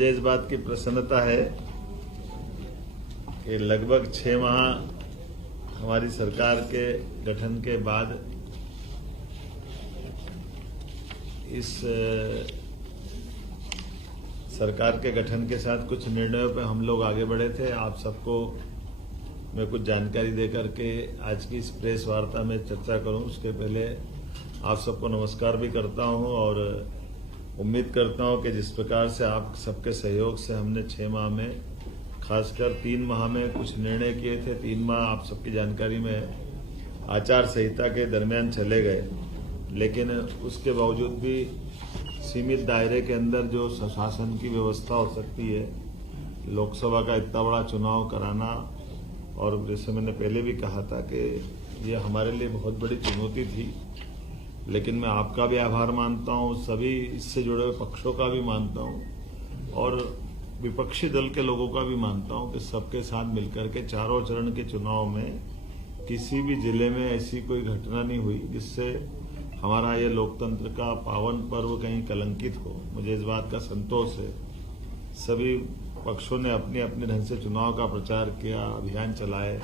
मुझे इस बात की प्रसन्नता है कि लगभग 6 माह हमारी सरकार के गठन के बाद इस सरकार के गठन के साथ कुछ निर्णयों पर हम लोग आगे बढ़े थे। आप सबको मैं कुछ जानकारी देकर के आज की इस प्रेस वार्ता में चर्चा करूं, उसके पहले आप सबको नमस्कार भी करता हूं और उम्मीद करता हूं कि जिस प्रकार से आप सबके सहयोग से हमने 6 माह में, खासकर 3 माह में कुछ निर्णय किए थे। 3 माह आप सबकी जानकारी में आचार संहिता के दरमियान चले गए, लेकिन उसके बावजूद भी सीमित दायरे के अंदर जो शासन की व्यवस्था हो सकती है, लोकसभा का इतना बड़ा चुनाव कराना, और जैसे मैंने पहले भी कहा था कि ये हमारे लिए बहुत बड़ी चुनौती थी। लेकिन मैं आपका भी आभार मानता हूं, सभी इससे जुड़े हुए पक्षों का भी मानता हूं और विपक्षी दल के लोगों का भी मानता हूं कि सबके साथ मिलकर के चारों चरण के चुनाव में किसी भी जिले में ऐसी कोई घटना नहीं हुई जिससे हमारा ये लोकतंत्र का पावन पर्व कहीं कलंकित हो। मुझे इस बात का संतोष है। सभी पक्षों ने अपने अपने ढंग से चुनाव का प्रचार किया, अभियान चलाए,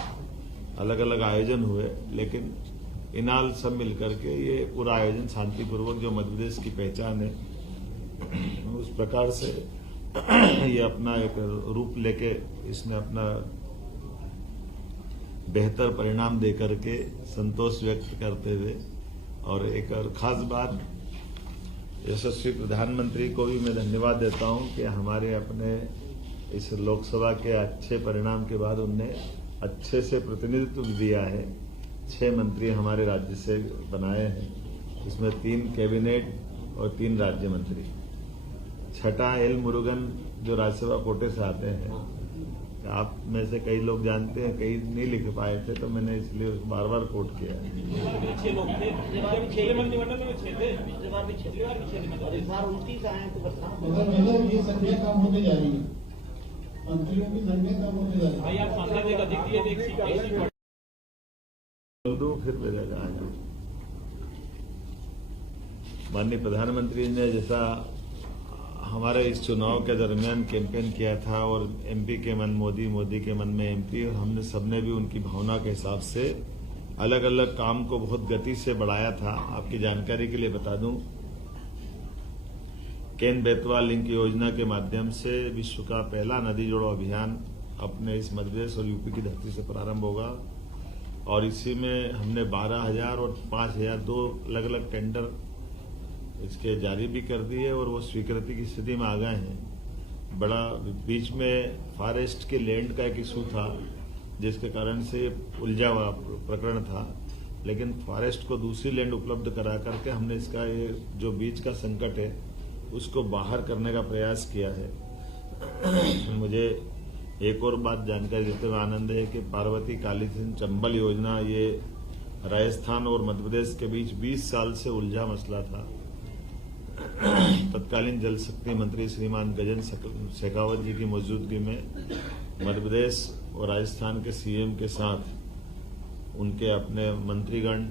अलग अलग आयोजन हुए, लेकिन इनाल सब मिलकर के ये पूरा आयोजन शांतिपूर्वक, जो मध्य प्रदेश की पहचान है, उस प्रकार से ये अपना एक रूप लेके इसने अपना बेहतर परिणाम देकर के संतोष व्यक्त करते हुए, और एक और खास बात, यशस्वी प्रधानमंत्री को भी मैं धन्यवाद देता हूं कि हमारे अपने इस लोकसभा के अच्छे परिणाम के बाद उनने अच्छे से प्रतिनिधित्व दिया है। 6 मंत्री हमारे राज्य से बनाए हैं, इसमें 3 कैबिनेट और 3 राज्य मंत्री। छठा एल मुरुगन जो राज्यसभा कोटे से आते हैं, आप में से कई लोग जानते हैं, कई नहीं लिख पाए थे, तो मैंने इसलिए बार बार कोट किया। 6 लोग थे, मंत्रिमंडल में 6 थे, पिछली बार भी 29 आए तो ये संख्या कम होती जा रही है, मंत्रियों की संख्या कम होती जा रही है। भाई आप सामने देखा देखिए, एक फिर मिलेगा। माननीय प्रधानमंत्री ने जैसा हमारे इस चुनाव के दरमियान कैंपेन किया था, और एमपी के मन मोदी, मोदी के मन में एमपी, और हमने सबने भी उनकी भावना के हिसाब से अलग अलग काम को बहुत गति से बढ़ाया था। आपकी जानकारी के लिए बता दूं, केन बेतवा लिंक योजना के माध्यम से विश्व का पहला नदी जोड़ो अभियान अपने इस मध्य प्रदेश और यूपी की धरती से प्रारंभ होगा, और इसी में हमने 12,000 और 5,000 2 अलग अलग टेंडर इसके जारी भी कर दिए, और वो स्वीकृति की स्थिति में आ गए हैं। बड़ा बीच में फॉरेस्ट के लैंड का एक इशू था, जिसके कारण से उलझा हुआ प्रकरण था, लेकिन फॉरेस्ट को दूसरी लैंड उपलब्ध करा करके हमने इसका ये जो बीच का संकट है उसको बाहर करने का प्रयास किया है। मुझे एक और बात जानकारी देते हुए आनंद है कि पार्वती काली सिंध चंबल योजना, ये राजस्थान और मध्य प्रदेश के बीच 20 साल से उलझा मसला था। तत्कालीन जल शक्ति मंत्री श्रीमान गजेंद्र शेखावत जी की मौजूदगी में मध्य प्रदेश और राजस्थान के सीएम के साथ उनके अपने मंत्रीगण,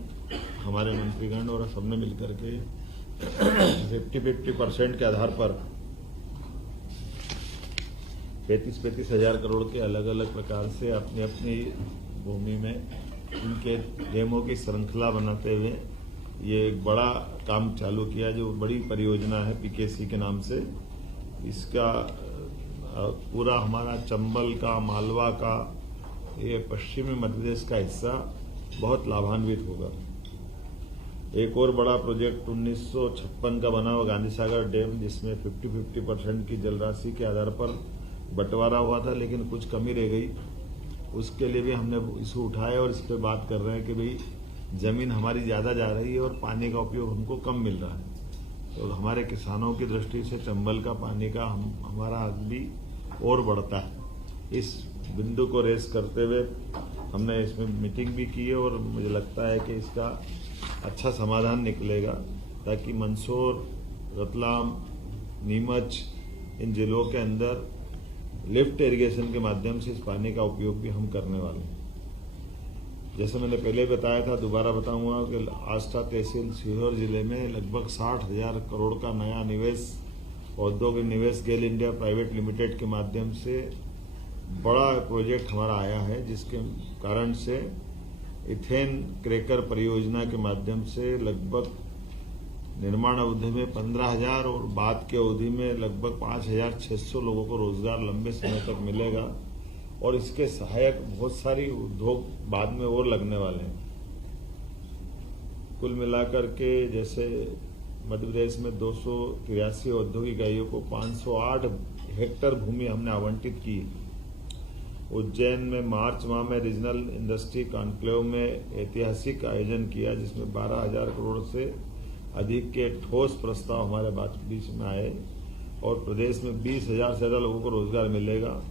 हमारे मंत्रीगण और सबने मिलकर के 50-50% के आधार पर 35-35 हजार करोड़ के अलग अलग प्रकार से अपनी अपनी भूमि में इनके डेमो की श्रृंखला बनाते हुए ये एक बड़ा काम चालू किया, जो बड़ी परियोजना है पीकेसी के नाम से। इसका पूरा हमारा चंबल का, मालवा का, ये पश्चिमी मध्य प्रदेश का हिस्सा बहुत लाभान्वित होगा। एक और बड़ा प्रोजेक्ट 1956 का बना हुआ गांधी सागर डैम, जिसमें 50-50% की जल राशि के आधार पर बंटवारा हुआ था, लेकिन कुछ कमी रह गई। उसके लिए भी हमने इशू उठाया और इस पर बात कर रहे हैं कि भाई जमीन हमारी ज्यादा जा रही है और पानी का उपयोग हमको कम मिल रहा है, तो हमारे किसानों की दृष्टि से चंबल का पानी का हमारा हक भी और बढ़ता है। इस बिंदु को रेस करते हुए हमने इसमें मीटिंग भी की है, और मुझे लगता है कि इसका अच्छा समाधान निकलेगा, ताकि मंदसौर, रतलाम, नीमच, इन जिलों के अंदर लिफ्ट इरिगेशन के माध्यम से इस पानी का उपयोग भी हम करने वाले हैं। जैसे मैंने पहले बताया था, दोबारा बताऊंगा कि आष्टा तहसील सीहोर जिले में लगभग 60,000 करोड़ का नया निवेश औद्योगिक निवेश गेल इंडिया प्राइवेट लिमिटेड के माध्यम से बड़ा प्रोजेक्ट हमारा आया है, जिसके कारण से इथेन क्रैकर परियोजना के माध्यम से लगभग निर्माण अवधि में 15,000 और बाद के अवधि में लगभग 5,600 लोगों को रोजगार लंबे समय तक मिलेगा और इसके सहायक बहुत सारी उद्योग बाद में और लगने वाले हैं। कुल मिलाकर के जैसे मध्य प्रदेश में 283 औद्योगिक इकाइयों को 508 हेक्टेयर भूमि हमने आवंटित की। उज्जैन में मार्च माह में रीजनल इंडस्ट्री कॉन्क्लेव में ऐतिहासिक आयोजन किया, जिसमें 12,000 करोड़ से अधिक के ठोस प्रस्ताव हमारे बीच में आए और प्रदेश में 20,000 से ज्यादा लोगों को रोजगार मिलेगा।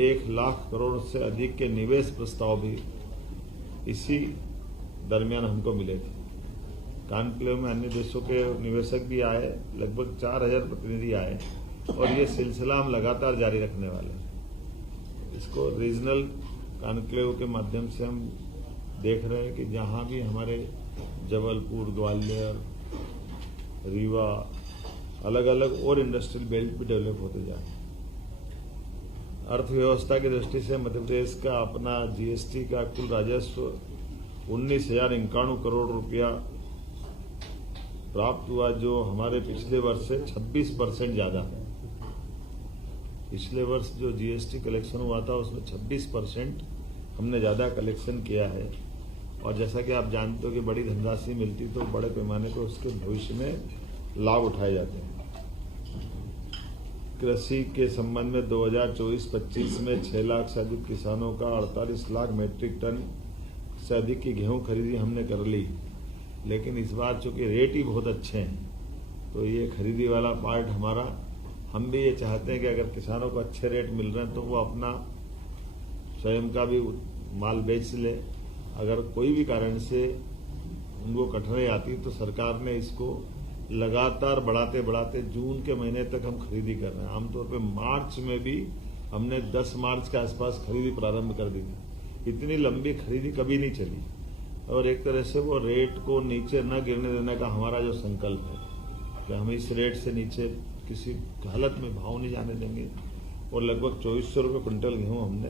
1 लाख करोड़ से अधिक के निवेश प्रस्ताव भी इसी दरमियान हमको मिले थे। कॉन्क्लेव में अन्य देशों के निवेशक भी आए, लगभग 4,000 प्रतिनिधि आए और ये सिलसिला हम लगातार जारी रखने वाले हैं। इसको रीजनल कॉन्क्लेव के माध्यम से हम देख रहे हैं कि जहां भी हमारे जबलपुर, ग्वालियर, रीवा, अलग अलग और इंडस्ट्रियल बेल्ट भी डेवलप होते जाए। अर्थव्यवस्था की दृष्टि से मध्य प्रदेश का अपना जीएसटी का कुल राजस्व 19,051 करोड़ रुपया प्राप्त हुआ, जो हमारे पिछले वर्ष से 26% ज्यादा है। पिछले वर्ष जो जीएसटी कलेक्शन हुआ था उसमें 26% हमने ज्यादा कलेक्शन किया है और जैसा कि आप जानते हो कि बड़ी धनराशि मिलती तो बड़े पैमाने पर उसके भविष्य में लाभ उठाए जाते हैं। कृषि के संबंध में 2024-25 में 6 लाख से अधिक किसानों का 48 लाख मीट्रिक टन से अधिक की गेहूं खरीदी हमने कर ली, लेकिन इस बार चूंकि रेट ही बहुत अच्छे हैं तो ये खरीदी वाला पार्ट हमारा, हम भी ये चाहते हैं कि अगर किसानों को अच्छे रेट मिल रहे हैं तो वो अपना स्वयं का भी माल बेच ले। अगर कोई भी कारण से उनको कठिनाई आती तो सरकार ने इसको लगातार बढ़ाते बढ़ाते जून के महीने तक हम खरीदी कर रहे हैं। आमतौर पे मार्च में भी हमने 10 मार्च के आसपास खरीदी प्रारंभ कर दी थी। इतनी लंबी खरीदी कभी नहीं चली और एक तरह से वो रेट को नीचे न गिरने देने का हमारा जो संकल्प है कि हम इस रेट से नीचे किसी हालत में भाव नहीं जाने देंगे। और लगभग 2400 रुपये क्विंटल गेहूं हमने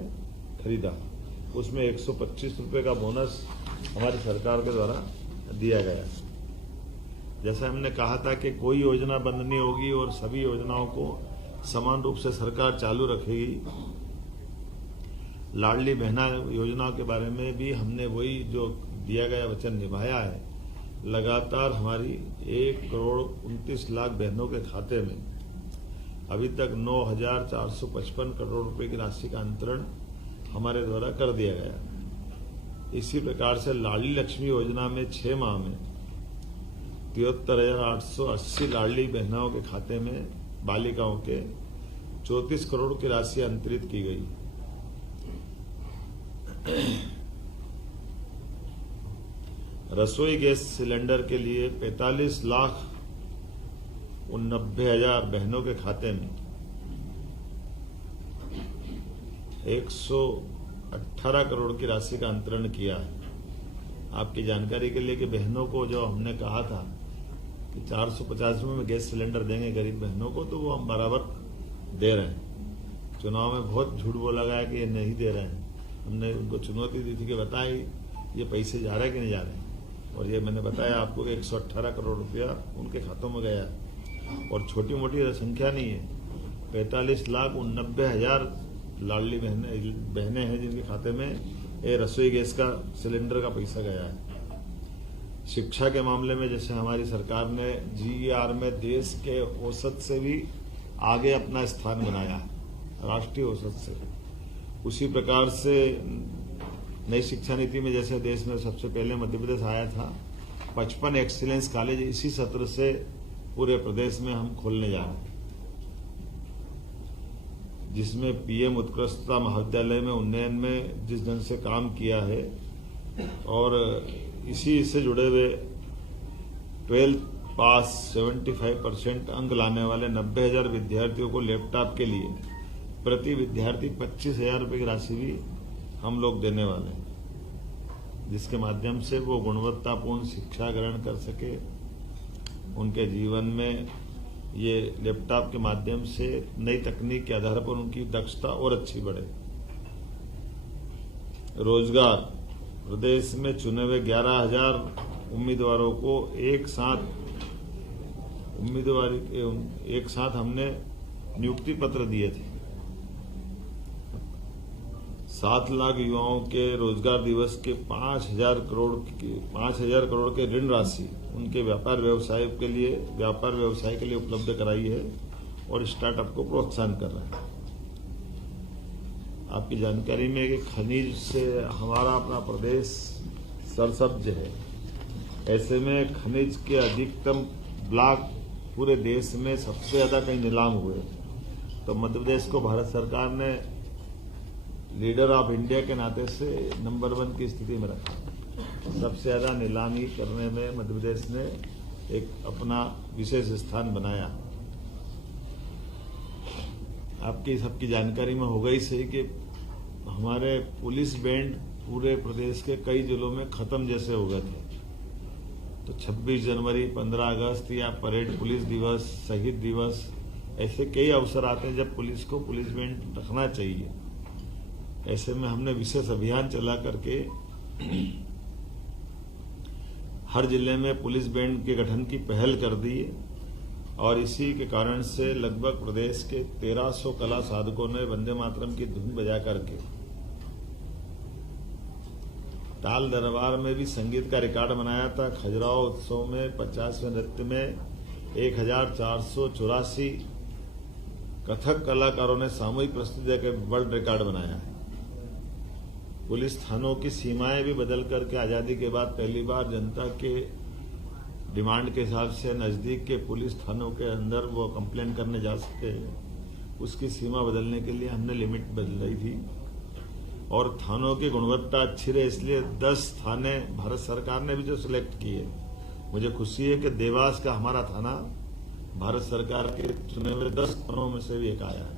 खरीदा, उसमें 125 रुपये का बोनस हमारी सरकार के द्वारा दिया गया। जैसा हमने कहा था कि कोई योजना बंद नहीं होगी और सभी योजनाओं को समान रूप से सरकार चालू रखेगी। लाडली बहना योजना के बारे में भी हमने वही जो दिया गया वचन निभाया है। लगातार हमारी 1,29,00,000 बहनों के खाते में अभी तक 9,455 करोड़ रुपए की राशि का अंतरण हमारे द्वारा कर दिया गया। इसी प्रकार से लाडली लक्ष्मी योजना में 6 माह में 73,880 लाडली बहनों के खाते में बालिकाओं के 34 करोड़ की राशि अंतरित की गई। रसोई गैस सिलेंडर के लिए 45,90,000 बहनों के खाते में 118 करोड़ की राशि का अंतरण किया है। आपकी जानकारी के लिए कि बहनों को जो हमने कहा था कि 450 रुपये में गैस सिलेंडर देंगे गरीब बहनों को, तो वो हम बराबर दे रहे हैं। चुनाव में बहुत झूठ बोला गया कि ये नहीं दे रहे हैं। हमने उनको चुनौती दी थी कि बताएं ये पैसे जा रहे हैं कि नहीं जा रहे हैं, और ये मैंने बताया आपको कि 118 करोड़ रुपया उनके खातों में गया है। और छोटी मोटी संख्या नहीं है, 45,90,000 लाडली बहनें हैं जिनके खाते में ये रसोई गैस का सिलेंडर का पैसा गया है। शिक्षा के मामले में जैसे हमारी सरकार ने जीईआर में देश के औसत से भी आगे अपना स्थान बनाया है, राष्ट्रीय औसत से, उसी प्रकार से नई शिक्षा नीति में जैसे देश में सबसे पहले मध्य प्रदेश आया था, 55 एक्सीलेंस कॉलेज इसी सत्र से पूरे प्रदेश में हम खोलने जा रहे हैं, जिसमें पीएम उत्कृष्टता महाविद्यालय में उन्नयन में जिस ढंग से काम किया है और इसी से जुड़े हुए 12th पास 75% अंक लाने वाले 90,000 विद्यार्थियों को लैपटॉप के लिए प्रति विद्यार्थी 25,000 रुपये की राशि भी हम लोग देने वाले हैं, जिसके माध्यम से वो गुणवत्तापूर्ण शिक्षा ग्रहण कर सके, उनके जीवन में ये लैपटॉप के माध्यम से नई तकनीक के आधार पर उनकी दक्षता और अच्छी बढ़े। रोजगार, प्रदेश में चुने हुए 11,000 उम्मीदवारों को एक साथ हमने नियुक्ति पत्र दिए थे। 7 लाख युवाओं के रोजगार दिवस के 5,000 करोड़ के ऋण राशि उनके व्यापार व्यवसाय के लिए उपलब्ध कराई है और स्टार्टअप को प्रोत्साहन कर रहे हैं। आपकी जानकारी में कि खनिज से हमारा अपना प्रदेश सरसब्ज है। ऐसे में खनिज के अधिकतम ब्लॉक पूरे देश में सबसे ज्यादा कहीं नीलाम हुए, तो मध्य प्रदेश को भारत सरकार ने लीडर ऑफ इंडिया के नाते से नंबर 1 की स्थिति में रखा। सबसे ज्यादा नीलामी करने में मध्य प्रदेश ने एक अपना विशेष स्थान बनाया। आपकी सबकी जानकारी में होगा ही सही कि हमारे पुलिस बैंड पूरे प्रदेश के कई जिलों में खत्म जैसे हो गए थे। तो 26 जनवरी, 15 अगस्त या परेड पुलिस दिवस, शहीद दिवस, ऐसे कई अवसर आते हैं जब पुलिस को पुलिस बैंड रखना चाहिए। ऐसे में हमने विशेष अभियान चला करके हर जिले में पुलिस बैंड के गठन की पहल कर दी और इसी के कारण से लगभग प्रदेश के 1300 कला साधकों ने वंदे मातरम की धुन बजा करके ताल दरबार में भी संगीत का रिकॉर्ड बनाया था। खजुराहो उत्सव में 50वें नृत्य में 1484 कथक कलाकारों ने सामूहिक प्रस्तुति देकर वर्ल्ड रिकॉर्ड बनाया है। पुलिस थानों की सीमाएं भी बदल करके आजादी के बाद पहली बार जनता के डिमांड के हिसाब से नजदीक के पुलिस थानों के अंदर वो कंप्लेन करने जा सकते हैं। उसकी सीमा बदलने के लिए हमने लिमिट बदलाई थी और थानों की गुणवत्ता अच्छी रहे, इसलिए 10 थाने भारत सरकार ने भी जो सिलेक्ट किए। मुझे खुशी है कि देवास का हमारा थाना भारत सरकार के चुने हुए 10 थानों में से भी एक आया है।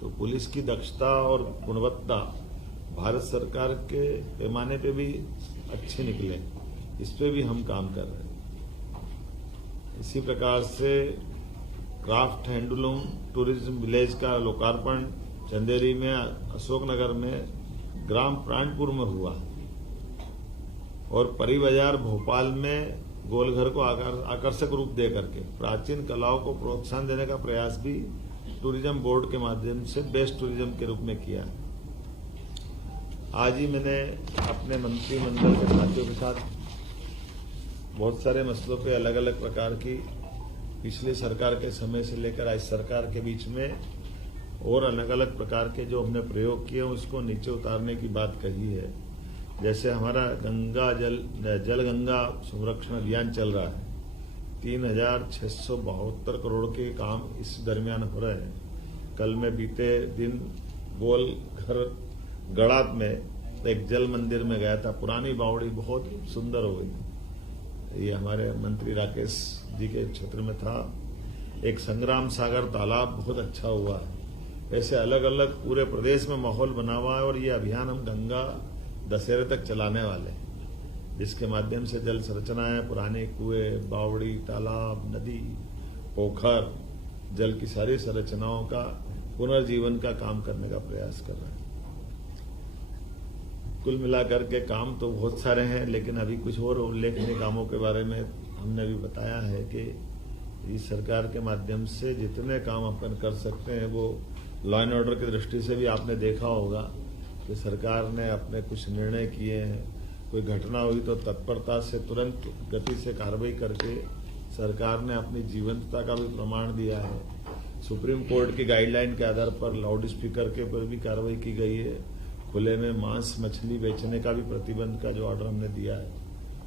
तो पुलिस की दक्षता और गुणवत्ता भारत सरकार के पैमाने पे भी अच्छे निकले, इस पे भी हम काम कर रहे हैं। इसी प्रकार से क्राफ्ट हैंडलूम टूरिज्म विलेज का लोकार्पण चंदेरी में, अशोकनगर में, ग्राम प्राणपुर में हुआ और परी बाजार भोपाल में गोलघर को आकर्षक रूप दे करके प्राचीन कलाओं को प्रोत्साहन देने का प्रयास भी टूरिज्म बोर्ड के माध्यम से बेस्ट टूरिज्म के रूप में किया। आज ही मैंने अपने मंत्रिमंडल के साथियों के साथ बहुत सारे मसलों पे अलग अलग प्रकार की पिछली सरकार के समय से लेकर आज सरकार के बीच में और अलग अलग प्रकार के जो हमने प्रयोग किए उसको नीचे उतारने की बात कही है। जैसे हमारा जल गंगा संरक्षण अभियान चल रहा है, 3,672 करोड़ के काम इस दरमियान हो रहे हैं। कल मैं बीते दिन गोलघर गड़ात में एक जल मंदिर में गया था। पुरानी बावड़ी बहुत सुंदर हो गई। ये हमारे मंत्री राकेश जी के क्षेत्र में था। एक संग्राम सागर तालाब बहुत अच्छा हुआ है। ऐसे अलग अलग पूरे प्रदेश में माहौल बना हुआ है और ये अभियान हम गंगा दशहरे तक चलाने वाले हैं, जिसके माध्यम से जल संरचनाएं, पुराने कुएं, बावड़ी, तालाब, नदी, पोखर, जल की सारी संरचनाओं का पुनर्जीवन का काम करने का प्रयास कर रहे हैं। कुल मिलाकर के काम तो बहुत सारे हैं, लेकिन अभी कुछ और उल्लेखनीय कामों के बारे में हमने भी बताया है कि इस सरकार के माध्यम से जितने काम अपन कर सकते हैं वो लॉ एंड ऑर्डर की दृष्टि से भी आपने देखा होगा कि सरकार ने अपने कुछ निर्णय किए हैं। कोई घटना हुई तो तत्परता से तुरंत गति से कार्रवाई करके सरकार ने अपनी जीवंतता का भी प्रमाण दिया है। सुप्रीम कोर्ट की गाइडलाइन के आधार पर लाउड स्पीकर के ऊपर भी कार्रवाई की गई है। खुले में मांस मछली बेचने का भी प्रतिबंध का जो ऑर्डर हमने दिया है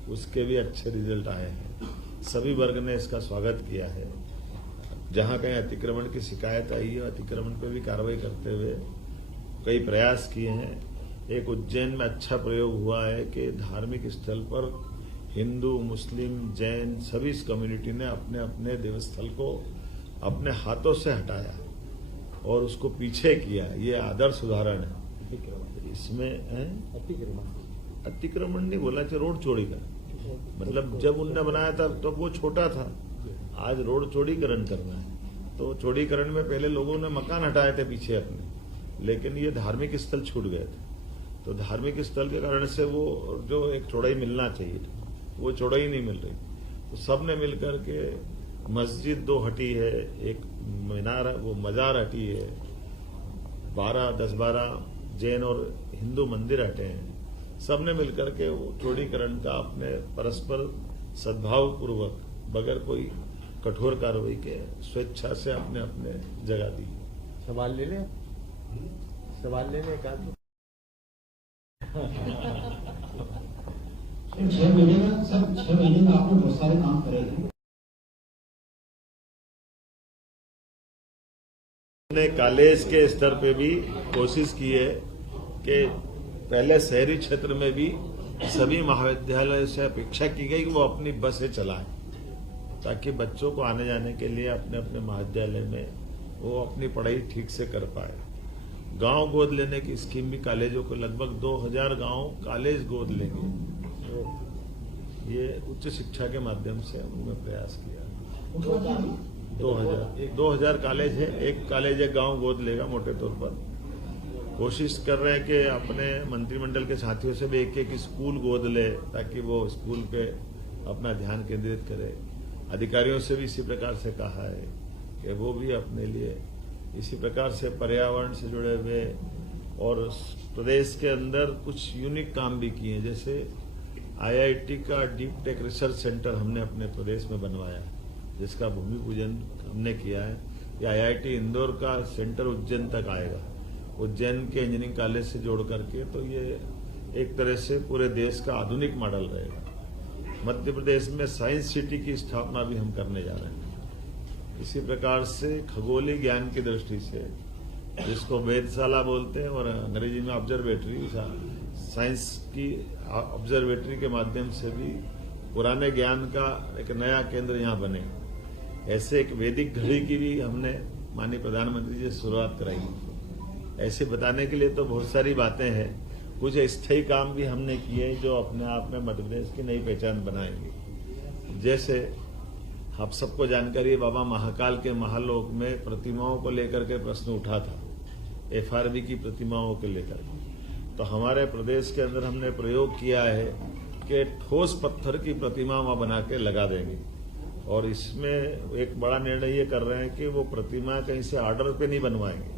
उसके भी अच्छे रिजल्ट आए हैं। सभी वर्ग ने इसका स्वागत किया है। जहां कहीं अतिक्रमण की शिकायत आई है, अतिक्रमण पर भी कार्रवाई करते हुए कई प्रयास किए हैं। एक उज्जैन में अच्छा प्रयोग हुआ है कि धार्मिक स्थल पर हिंदू, मुस्लिम, जैन सभी कम्युनिटी ने अपने अपने देवस्थल को अपने हाथों से हटाया और उसको पीछे किया। ये आदर्श उदाहरण है। इसमें अतिक्रमण नहीं बोला, रोड चौड़ी का मतलब जब उनने बनाया था तो वो छोटा था, आज रोड चौड़ीकरण करना है, तो चौड़ीकरण में पहले लोगों ने मकान हटाए थे पीछे अपने, लेकिन ये धार्मिक स्थल छूट गए थे। तो धार्मिक स्थल के कारण से वो जो एक चौड़ाई मिलना चाहिए वो चौड़ाई नहीं मिल रही। तो सबने मिलकर के मस्जिद 2 हटी है, एक मीनार वो मजार हटी है, 10-12 जैन और हिंदू मंदिर हटे हैं। सबने मिलकर के वो चौड़ीकरण का अपने परस्पर सद्भाव पूर्वक बगैर कोई कठोर कार्रवाई के स्वेच्छा से अपने अपने जगह दी। सवाल ले लें, सवाल ले लें एक आदमी। 6 महीने में सर 6 महीने में आपने बहुत सारे काम करे हैं। ने कॉलेज के स्तर पे भी कोशिश की है कि पहले शहरी क्षेत्र में भी सभी महाविद्यालयों से अपेक्षा की गई कि वो अपनी बसें चलाएं, ताकि बच्चों को आने जाने के लिए अपने अपने महाविद्यालय में वो अपनी पढ़ाई ठीक से कर पाए। गांव गोद लेने की स्कीम भी कॉलेजों को लगभग 2000 गांव कॉलेज गोद लेंगे। तो ये उच्च शिक्षा के माध्यम से उन्होंने प्रयास किया। 2000 कॉलेज है, एक कॉलेज एक गांव गोद लेगा मोटे तौर पर। कोशिश कर रहे हैं कि अपने मंत्रिमंडल के साथियों से भी एक स्कूल गोद ले, ताकि वो स्कूल पे अपना ध्यान केंद्रित करे। अधिकारियों से भी इसी प्रकार से कहा है कि वो भी अपने लिए इसी प्रकार से पर्यावरण से जुड़े हुए और प्रदेश के अंदर कुछ यूनिक काम भी किए हैं। जैसे IIT का डीप टेक रिसर्च सेंटर हमने अपने प्रदेश में बनवाया, जिसका भूमि पूजन हमने किया है। कि IIT इंदौर का सेंटर उज्जैन तक आएगा, उज्जैन के इंजीनियरिंग कॉलेज से जोड़ करके। तो ये एक तरह से पूरे देश का आधुनिक मॉडल रहेगा। मध्य प्रदेश में साइंस सिटी की स्थापना भी हम करने जा रहे हैं। इसी प्रकार से खगोलीय ज्ञान की दृष्टि से, जिसको वेधशाला बोलते हैं और अंग्रेजी में ऑब्जर्वेटरी, साइंस की ऑब्जर्वेटरी के माध्यम से भी पुराने ज्ञान का एक नया केंद्र यहाँ बने। ऐसे एक वैदिक घड़ी की भी हमने माननीय प्रधानमंत्री जी से शुरुआत कराई। ऐसे बताने के लिए तो बहुत सारी बातें हैं। कुछ स्थायी काम भी हमने किए जो अपने आप में मध्य प्रदेश की नई पहचान बनाएंगे। जैसे आप सबको जानकारी है, बाबा महाकाल के महालोक में प्रतिमाओं को लेकर के प्रश्न उठा था, FRB की प्रतिमाओं को लेकर। तो हमारे प्रदेश के अंदर हमने प्रयोग किया है कि ठोस पत्थर की प्रतिमा वहां बना के लगा देंगे। और इसमें एक बड़ा निर्णय ये कर रहे हैं कि वो प्रतिमा कहीं से ऑर्डर पे नहीं बनवाएंगे,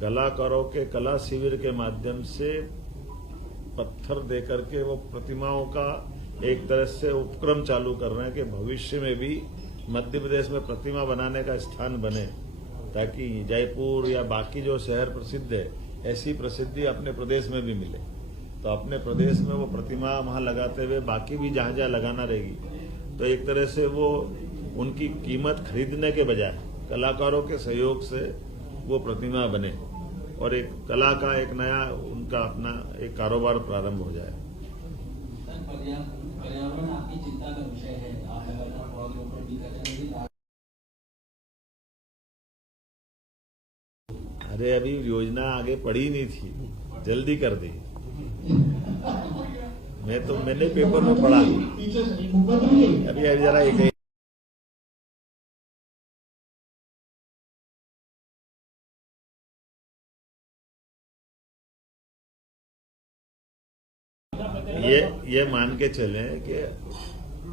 कलाकारों के कला शिविर के माध्यम से पत्थर दे करके वो प्रतिमाओं का एक तरह से उपक्रम चालू कर रहे हैं कि भविष्य में भी मध्य प्रदेश में प्रतिमा बनाने का स्थान बने, ताकि जयपुर या बाकी जो शहर प्रसिद्ध है ऐसी प्रसिद्धि अपने प्रदेश में भी मिले। तो अपने प्रदेश में वो प्रतिमा वहां लगाते हुए बाकी भी जहां जहां लगाना रहेगी, तो एक तरह से वो उनकी कीमत खरीदने के बजाय कलाकारों के सहयोग से वो प्रतिमा बने और एक कला का एक नया उनका अपना एक कारोबार प्रारंभ हो जाए। पर्यावरण आपकी चिंता का विषय है, आप लगातार पौधरोपण भी कर रहे हैं। अरे अभी योजना आगे पड़ी नहीं थी, जल्दी कर दी। मैंने पेपर में पढ़ा, अभी जरा एक ये मान के चले कि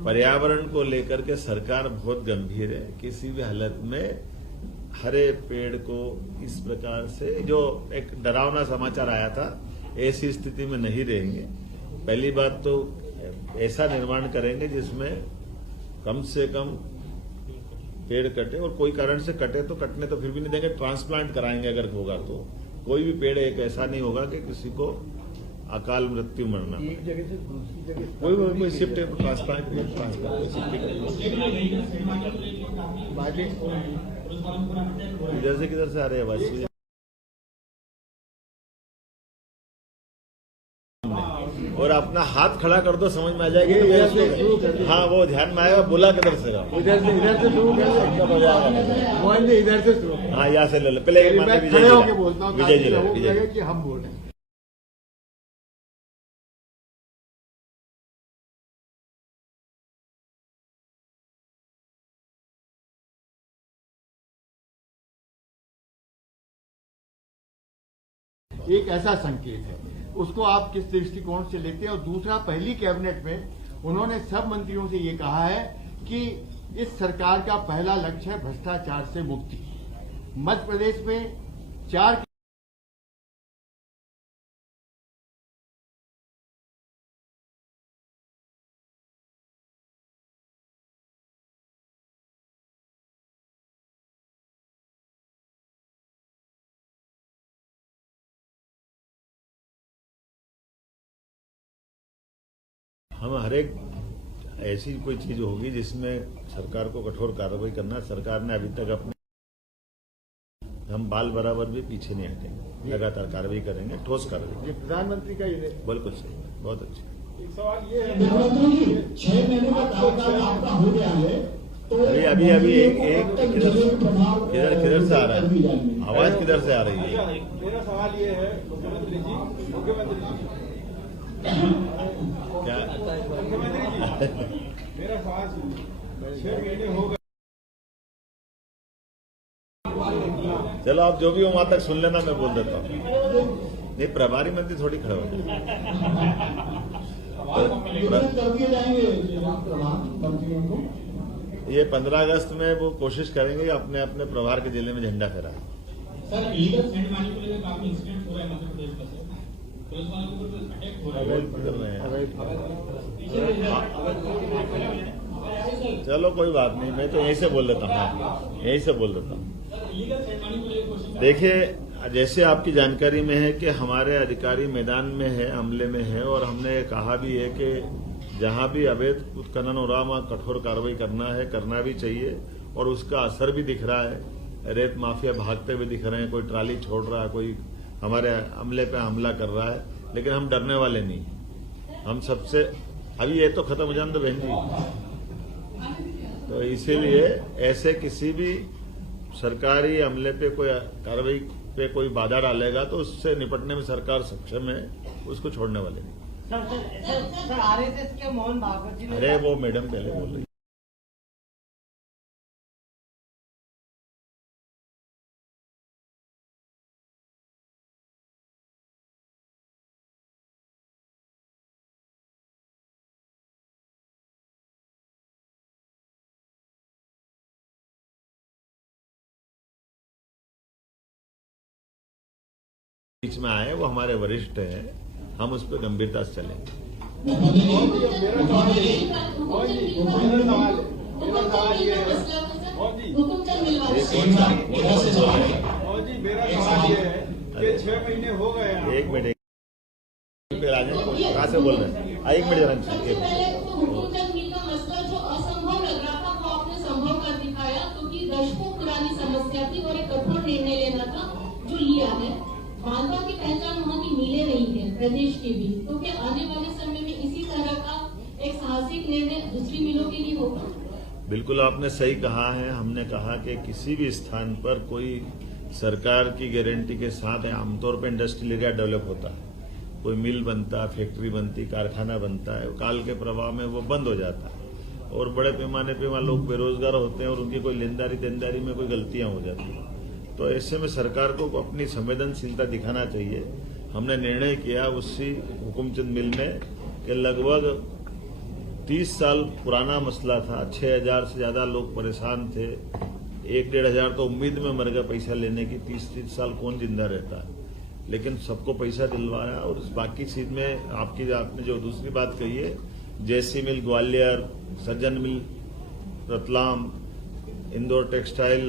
पर्यावरण को लेकर के सरकार बहुत गंभीर है। किसी भी हालत में हरे पेड़ को इस प्रकार से, जो एक डरावना समाचार आया था, ऐसी स्थिति में नहीं रहेंगे। पहली बात तो ऐसा निर्माण करेंगे जिसमें कम से कम पेड़ कटे, और कोई कारण से कटे तो कटने तो फिर भी नहीं देंगे, ट्रांसप्लांट कराएंगे अगर होगा तो। कोई भी पेड़ एक ऐसा नहीं होगा कि किसी को अकाल मृत्यु मरना, एक जगह से दूसरी जगह कोई शिफ्ट ट्रांसप्लांट इधर से किधर से आ रहे हैं आवाज। और अपना हाथ खड़ा कर दो, समझ में आ जाएगी। हाँ, वो ध्यान में आएगा, बोला किधर से इधर से शुरू कर, इधर से शुरू। हाँ, यहाँ से ले लो पहले। विजय जी कि हम बोल रहे हैं। एक ऐसा संकेत है, उसको आप किस दृष्टिकोण से लेते हैं? और दूसरा, पहली कैबिनेट में उन्होंने सब मंत्रियों से ये कहा है कि इस सरकार का पहला लक्ष्य है भ्रष्टाचार से मुक्ति। मध्य प्रदेश में 4 हम हर एक ऐसी कोई चीज होगी जिसमें सरकार को कठोर कार्रवाई करना। सरकार ने अभी तक अपने, हम बाल बराबर भी पीछे नहीं हटेंगे, लगातार कार्रवाई करेंगे, ठोस कार्रवाई। ये प्रधानमंत्री का ये बिल्कुल सही, बहुत अच्छा। एक सवाल ये है, मुख्यमंत्री जी 6 महीने का कार्यकाल आपका हो गया है, तो अभी एक प्रभाव किधर से आ रहा है, आवाज किधर से आ रही है? मेरा सवाल ये है मुख्यमंत्री जी, क्या मुख्यमंत्री जी, मेरा सवाल सुनिए। 6 महीने हो गए, चलो आप जो भी हो वहां तक सुन लेना, मैं बोल देता हूँ। नहीं, प्रभारी मंत्री थोड़ी खड़े हो जाए। कर दिए जाएंगे मंत्रियों को। ये 15 अगस्त में वो कोशिश करेंगे कि अपने अपने प्रभार के जिले में झंडा फहराएं। सर, इलीगल सेंड मनी को लेकर काफी इंसिडेंट हो रहा है मध्य प्रदेश में, पुलिस वालों के ऊपर अटैक हो रहा है। कर रहे हैं। चलो कोई बात नहीं, मैं तो यहीं से बोल देता हूँ, यहीं से बोल देता हूँ। इलीगल सेंड मनी को लेकर कोशिश देखिए, जैसे आपकी जानकारी में है कि हमारे अधिकारी मैदान में है, हमले में है, और हमने कहा भी है कि जहां भी अवैध उत्खनन हो रहा वहां कठोर कार्रवाई करना है, करना भी चाहिए, और उसका असर भी दिख रहा है। रेत माफिया भागते हुए दिख रहे हैं, कोई ट्राली छोड़ रहा है, कोई हमारे अमले पे हमला कर रहा है, लेकिन हम डरने वाले नहीं। हम सबसे अभी ये तो खत्म हो जाने दो बहन जी। तो इसीलिए ऐसे किसी भी सरकारी अमले पे कोई कार्रवाई पे कोई बाधा डालेगा तो उससे निपटने में सरकार सक्षम है, उसको छोड़ने वाले नहीं। सर आरएसएस के मोहन भागवत जी ने, अरे वो मैडम पहले बोल रही। बीच में आए वो हमारे वरिष्ठ हैं, हम उस पर गंभीरता से चलेंगे। मेरा सवाल ये है, और जी मेरा सवाल ये है कि 6 महीने हो गए हैं। एक मिनट, कहाँ से बोल रहे हैं? एक मिनट का मसला जो असंभव लग रहा था वो आपने संभव कर दिखाया, क्योंकि दशकों पुरानी समस्या थी और एक कठोर निर्णय लेना था जो लिया है। भाजपा की पहचान वहाँ की मिले रही है प्रदेश के भी, क्योंकि आने वाले समय में इसी तरह का एक साहसिक निर्णय दूसरी मिलों के लिए होगा। बिल्कुल आपने सही कहा है। हमने कहा कि किसी भी स्थान पर कोई सरकार की गारंटी के साथ आमतौर पर इंडस्ट्रियल एरिया डेवलप होता है, कोई मिल बनता, फैक्ट्री बनती, कारखाना बनता है, काल के प्रभाव में वो बंद हो जाता है और बड़े पैमाने पे वहाँ लोग बेरोजगार होते हैं और उनकी कोई लेनदारी देनदारी में कोई गलतियां हो जाती हैं। तो ऐसे में सरकार को अपनी संवेदनशीलता दिखाना चाहिए। हमने निर्णय किया उसी हुकुमचंद मिल में कि लगभग 30 साल पुराना मसला था, 6000 से ज्यादा लोग परेशान थे, 1-1.5 तो उम्मीद में मर गया पैसा लेने की। 30 साल कौन जिंदा रहता है, लेकिन सबको पैसा दिलवाया। और इस बाकी चीज में आपने जो दूसरी बात कही है, जैसी मिल ग्वालियर, सज्जन मिल रतलाम, इंदौर टेक्सटाइल,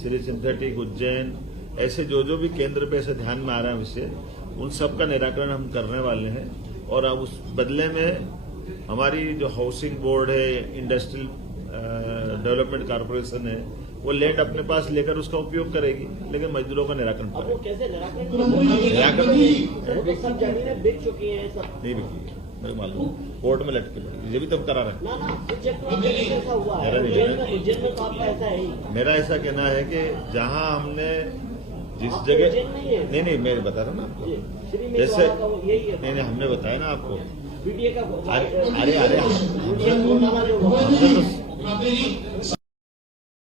श्री सिंथेटिक उज्जैन, ऐसे जो भी केंद्र पे ऐसे ध्यान में आ रहा है विषय, उन सब का निराकरण हम करने वाले हैं। और अब उस बदले में हमारी जो हाउसिंग बोर्ड है, इंडस्ट्रियल डेवलपमेंट कॉर्पोरेशन है, वो लैंड अपने पास लेकर उसका उपयोग करेगी, लेकिन मजदूरों का निराकरण अब वो करेगी। कैसे निराकरण निराकरण वो तो सब जमीनें बिक चुकी हैं, सब नहीं बिकी, मेरे मालूम कोर्ट में लटके पड़ी, ये भी तब करा रहे। ना रिजेक्ट ऐसा हुआ है। मेरा नहीं। उज्जैन में तो आपका ऐसा है ही। मेरा ऐसा कहना है कि जहां हमने जिस आपको जगह उज्जैन नहीं है। नहीं मैं बता रहा हूँ ना आपको, जी, श्री जैसे मेघवाला का वो यही है। नहीं हमने बताया ना आपको। बीडीए का अरे उज्जैन घोटाला जो हुआ। हमने तो